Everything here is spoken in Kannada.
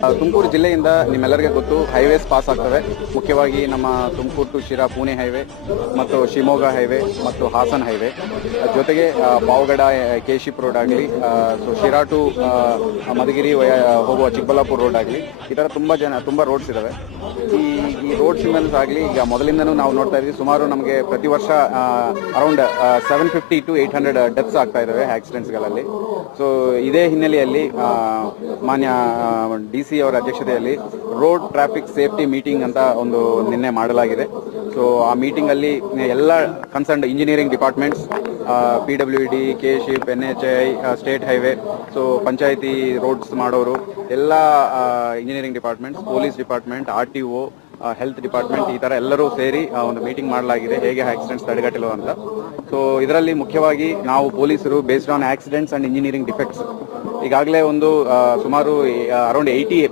ತುಮಕೂರು ಜಿಲ್ಲೆಯಿಂದ ನಿಮ್ಮೆಲ್ಲರಿಗೆ ಗೊತ್ತು ಹೈವೇಸ್ ಪಾಸ್ ಆಗ್ತವೆ. ಮುಖ್ಯವಾಗಿ ನಮ್ಮ ತುಮಕೂರು ಟು ಶಿರಾ ಪುಣೆ ಹೈವೇ ಮತ್ತು ಶಿವಮೊಗ್ಗ ಹೈವೇ ಮತ್ತು ಹಾಸನ್ ಹೈವೇ ಜೊತೆಗೆ ಬಾವಗಡ ಕೇಶಿಪ್ ರೋಡ್ ಆಗಲಿ ಸೊ ಶಿರಾ ಟು ಮಧುಗಿರಿ ಹೋಗುವ ಚಿಕ್ಕಬಳ್ಳಾಪುರ ರೋಡ್ ಆಗಲಿ, ಈ ಥರ ತುಂಬ ಜನ, ತುಂಬ ರೋಡ್ಸ್ ಇದಾವೆ. ಈ ಈ ರೋಡ್ ಸಿಮೆನ್ಸ್ ಆಗಲಿ, ಈಗ ಮೊದಲಿಂದನೂ ನಾವು ನೋಡ್ತಾ ಇದ್ವಿ, ಸುಮಾರು ನಮಗೆ ಪ್ರತಿ ವರ್ಷ around seven fifty to eight hundred deaths ಆಗ್ತಾ ಇದ್ದಾವೆ ಆಕ್ಸಿಡೆಂಟ್ಸ್ಗಳಲ್ಲಿ ಸೊ ಇದೇ ಹಿನ್ನೆಲೆಯಲ್ಲಿ ಮಾನ್ಯ ಡಿ ಸಿ ಅವರ ಅಧ್ಯಕ್ಷತೆಯಲ್ಲಿ ರೋಡ್ ಟ್ರಾಫಿಕ್ ಸೇಫ್ಟಿ ಮೀಟಿಂಗ್ ಅಂತ ಒಂದು ನಿನ್ನೆ ಮಾಡಲಾಗಿದೆ. ಸೊ ಆ ಮೀಟಿಂಗ್ ಅಲ್ಲಿ ಎಲ್ಲ concern engineering departments P W D KSHIP N H I state highway so panchayat roads ಮಾಡೋರು, ಎಲ್ಲ engineering departments police department R T O health department ಈ ತರ ಎಲ್ಲರೂ ಸೇರಿ ಒಂದು ಮೀಟಿಂಗ್ ಮಾಡಲಾಗಿದೆ, ಹೇಗೆ ಆಕ್ಸಿಡೆಂಟ್ಸ್ ತಡೆಗಟ್ಟಲು ಅಂತ. ಸೊ ಇದರಲ್ಲಿ ಮುಖ್ಯವಾಗಿ ನಾವು ಪೊಲೀಸರು based on accidents and engineering defects ಈಗಾಗಲೇ ಒಂದು ಸುಮಾರು ಅರೌಂಡ್ ಏಯ್ಟಿ